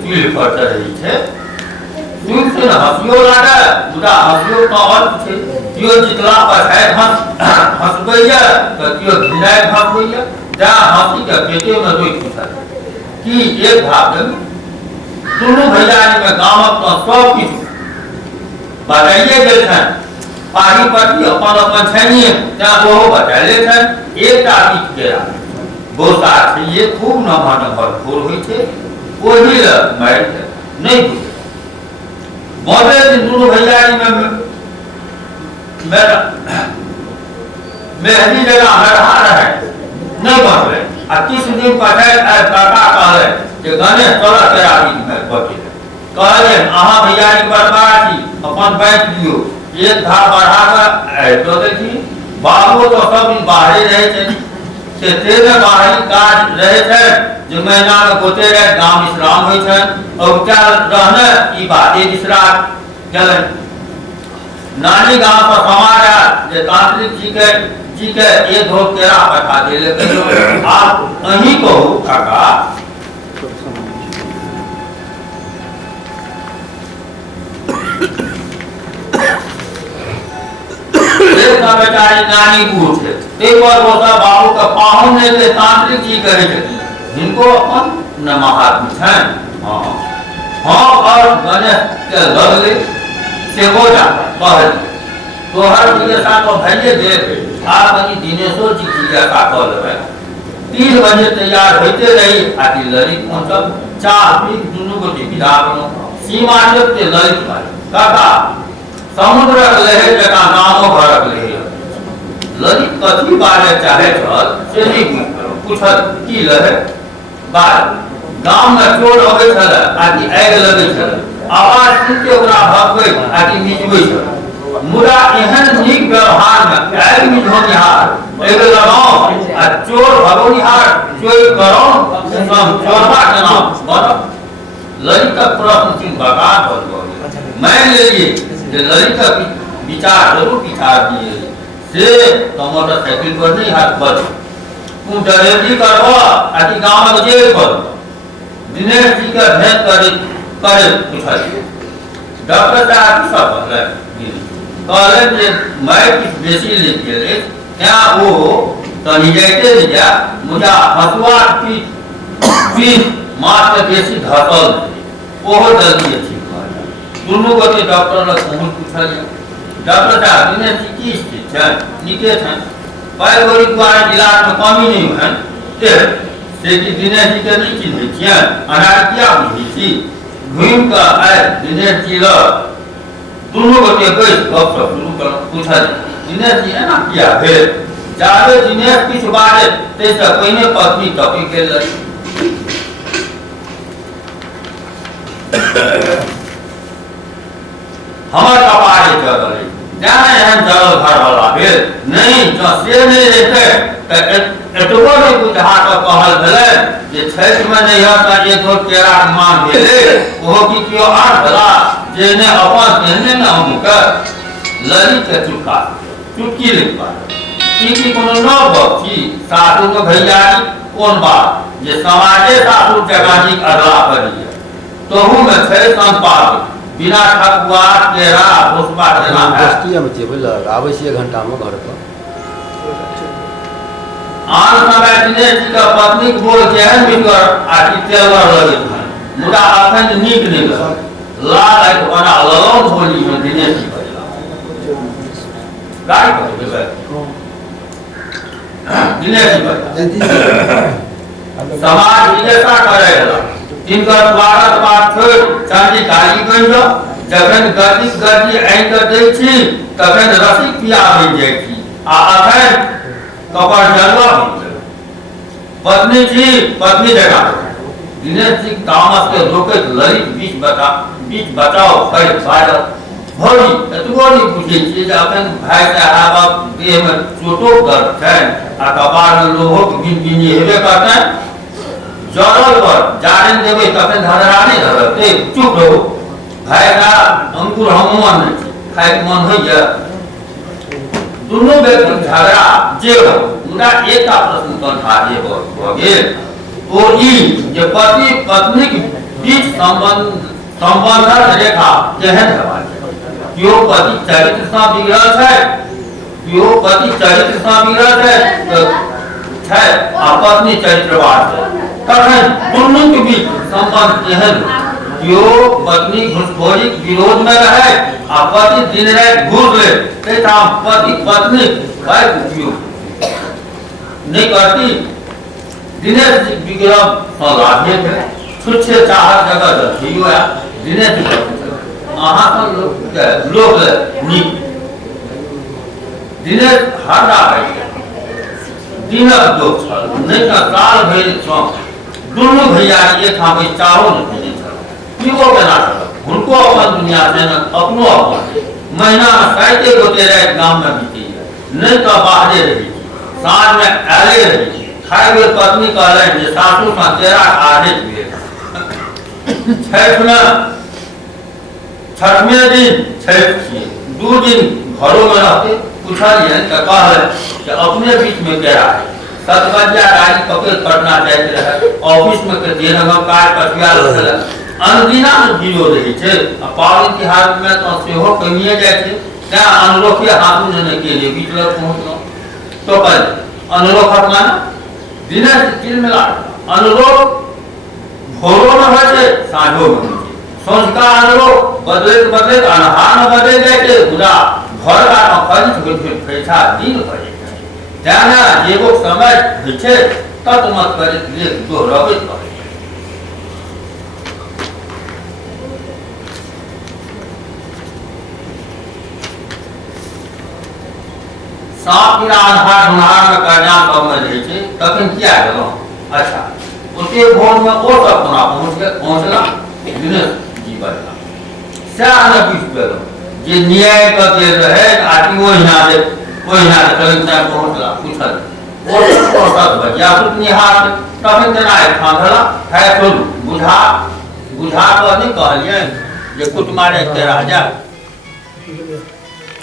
चूल्ह पर चढ़ै छै सुन सुन हंसियो लागे मुदा हंसियो का अर्थ छै कियो जितला पर हंसबैया तऽ कियो घिनाय भागबैया जा हंसी के पेटे में रोकि उठल कि एक भाग दुनू भैयारी में गामक तो सब किछु बताइए गेल छन पाही पट्टी अपन अपन छनिए त्या ओहो बताइले छन एकटा बीच केरा बोसा छै ये खूब नमहर नमहर फूल होइ छै ओही ल मारि नहीं बुझे मोदे दिन दुनू भैयारी में मेहंदी जगह हरहा रहे नहीं बनले आ 30 दिन पछाड़ काका कहले जे गणेश तोरा तेरा बीच में बचे कहले अहाँ भैयारी बर्बाद छी अपन बैठ लियो एक धा बढ़ा कर तो देखी बाबू तो सब दिन बाहर रहे थे से तेरे बाहरी काज रहे थे जो महीना में गोते रहे गांव विश्राम हुई थे और क्या रहने ई बात ये विश्राम चले नानी गांव का समाचार जे तांत्रिक जी के एक घोट केरा बैठा दे लेकिन आप अहीं को काका बेचारी नानी बूढ़ थे एक बार बोलता बाबू का पाहुन ने के तांत्रिक जी कहे थे जिनको अपन नमहात्म हैं हाँ और गणेश के लगले से हो जाता कहल तो हर जिज्ञासा को भैया दे आप बनी दिनेश्वर जी जिज्ञासा कर लेबै 3 बजे तैयार होते रही आदि ललित पहुंचल चाह पी दुनू को विदा बनो सीमा से ललित काका समुद्र लहर जका गाँव भरक लहर ललित कथी बारे चाहे छल से नहीं पूछल की लहर बात गांव में चोर अबै छल आदि आगि लगै छल आवाज सुनते ओकरा भगबै आदि मिजबै छल मुदा एहन नीक व्यवहार में आगि मिझोनिहार आगि लगाओ आ चोर भगोनिहार चोरी करो चोरबा केना बनब ललित का प्रश्न चिन्ह बकार बन मान लेलिए जे ललित का विचार जरूर विचार दिए से तो मोटरसाइकिल पर नहीं हाथ पर तू डरेली करबो आदि गांव में जेल कर दिनेश जी का भेंट करे पूछल डॉक्टर साहब सब कहले जे मैं कुछ बेसी लिख गेले क्या वो तनी जाते जा मुझा हसुआ पीठ मार के बेसी धसल ओहो जल्दी अच्छी दुनू गोटे डॉक्टर लग पहुंच पूछलिए डॉक्टर साहब दिनेश जी की स्थिति है निके है पाई गोरी द्वारा इलाज में कमी नहीं है से कि दिनेश जी के नहीं चिन्ह छियै अनार क्या बुझी छी घूम का आए दिनेश जी ल दुनू गोटे बैठ गप शुरू कर पूछल दिनेश जी एना किया भेल जाबे दिनेश किछु बारे तैसे पहिने पत्नी टपी गेल हमार कपारे चढ़ल जाने एहन जल घर वाला भेल नहीं जो से नहीं रहते एतबो नहीं बुझा के कहल भेले जे छठ में नहीं हता एक दो केरा मान भेले ओहो की कियो आठ भला जे ने अपन कहने न हमके ललित के चुटकी लिख पा की कोनो न बची साधु में भैयारी कोन बात जे समाजे साधु जगानी अगला करिए तोहू में छै संपाद बिना ठकुआ केरा पुष्पा देना है दोस्ती में जेबै लग आबै छी 1 घंटा में घर पर आन समय दिनेश जी का पत्नी के बोल जेहन बिकर आदि तेलर लगे मुदा अखन नीक नहीं लगे लाल आइ बना ललन बोली में दिनेश जी बजला गाय को देबै दिनेश जी बजला समाज विजेता करेला इनकर स्वागत बात छोड़ चांदी गाली बन जाओ जखन गद्दी आइन कर दै छी तखन रसिक पिया बन जाइ छी आ अखन कपर जलवा पत्नी जी पत्नी जगह दिनेश जी तामस के रोके ललित बीच बचाओ कर बाजल भौजी एतबो नहीं पूछे छी जे अखन भाई साहब देह में चोटो दर्द छै आ कपार में लोहो बिन बिनी हेबे करतै जरल पर जान देवे तखन धरानी धरते चुप रहो भाई का अंकुर हम मन खाए मन होइया दोनों व्यक्ति झगड़ा जे हो मुदा एकटा प्रश्न कंठा जे भ गेल ओ ई जे पति पत्नी बीच संबंधक रेखा केहन हेबाक चाही। केओ पति चरित्र सँ बिगड़ल छै, केओ पति चरित्र सँ बिगड़ल छै आ पत्नी चरित्रवान छै, तखन दुनू के बीच संबंध केहन हो। केओ पत्नी घूसखोरी विरोध में रहे आ पति दिन रात घूस ले, पति पत्नी का उपयोग नहीं करती। दिनेश विक्रम लाभे थे, छुच्छे चाहत जगह रखियो है। दिनेश अहाँ लोग नीक दिनेश हरदा दिनक दोष छल, नहीं तो काल भरि दुनू भैया एक ठाम चाहो नहीं छल। पीबो केना छल, हुनको अपन दुनिया से न अपनो अपन। महीना में 7 गोटे रात गाँव में बीती, नहीं तो बाहरे रही, साँझ में आले रही। खाए बेर पत्नी कहलन जे सासू सँ तेरा आधे हुए। छठवें दिन छठ छिए, 2 दिन घरों में रहते। पूछलिए तो कहलन कि अपने बीच में केरा है। सतबजिया गाड़ी पकड़ पटना जाते रहे, ऑफिस में के दिन में काज पठिया रहल। अनदिना भीड़ो रही है, पावनि तिहार में तो सेहो कमिए जाए थे। त्या अनुरोखे हाथ ने के लिए बीच में पहुँचल तो कल अनुरोख अपना दिनेश तिल मिला अनुरोध भोरों में हो साँझों में हो। संस्कार अनुरोध बदलते बदलते अनहार में बदल जाए पूरा घर का खरीद पैसा दिन पड़े जाना जेगो समय है तब मत करे दोहरावे पड़े। सांप कीड़ा अनहार ढूंढार में कल्याण कब में रही थी तखन किया गलो। अच्छा उसके भोर में और सब कोना पहुंचला दिनेश जी बता सह न बीच पेलो जे न्याय का दे रहे आदमी वो हिना से करीब तक पहुंचला पूछल और सब बजा सुत निहार तखन जना खांधला है तो बुझा को नहीं कहलिए जे कुट मारे के राजा